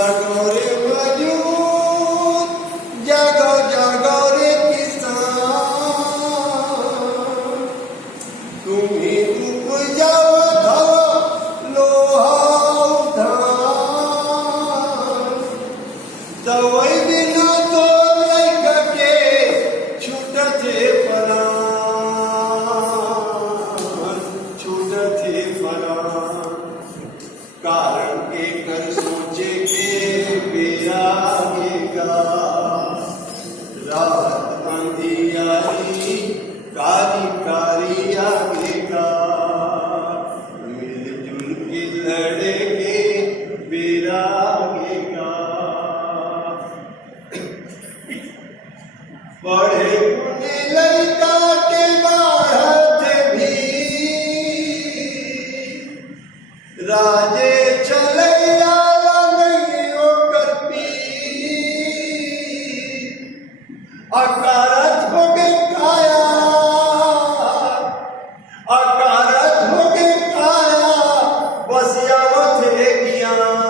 जागो रे मजूर, जागो जागो रे किसान, तुम्ही उपजाव धावा लोहा उधार, दवाई बिना तो लैका के छूटते परान, छूटते परान। कारण के कर सोचे के बेरागेगा, रात अंधियारी कारी कारी आगेगा, मिलजुल के लड़ेंगे बेरागेगा। पढ़े पुणे लड़का के बाढ़त भी, राजे चले अकारत हो गई काया, अकारत हो गई काया, बसियावत है ज्ञान।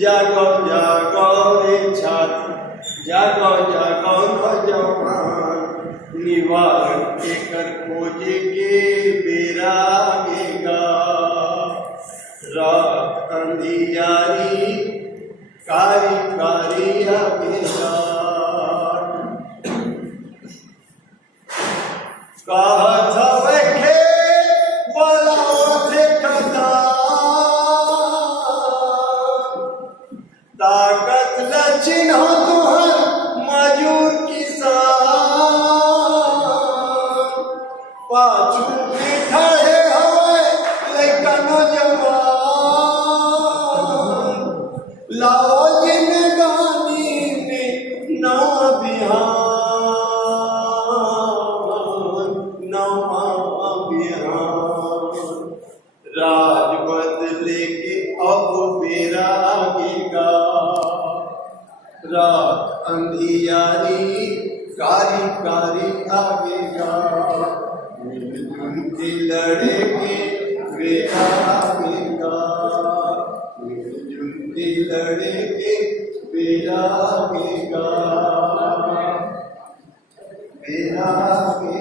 जागो जागो रे छात्र, जागो जागो नौजवान, निवारण के कर खोजे के बेरागेगा, रात अंधियारी कारी कारी आगेगा। कहत हवे खेत बलावत कदार, ताकत ल चिन्ह तुहर मजूर किसान, पाछू बैठा है हवे लइका नौजवान, लाओ जिंदगानी में नवा बिहान, नवा बिहान। राज बदले के अब बेरागेगा, रात अंधियारी कारी कारी आगेगा, मिलजुल के लड़ेंगे बेरागेगा, मिलजुल के लड़ेंगे बेरागेगा, बेरागेगा।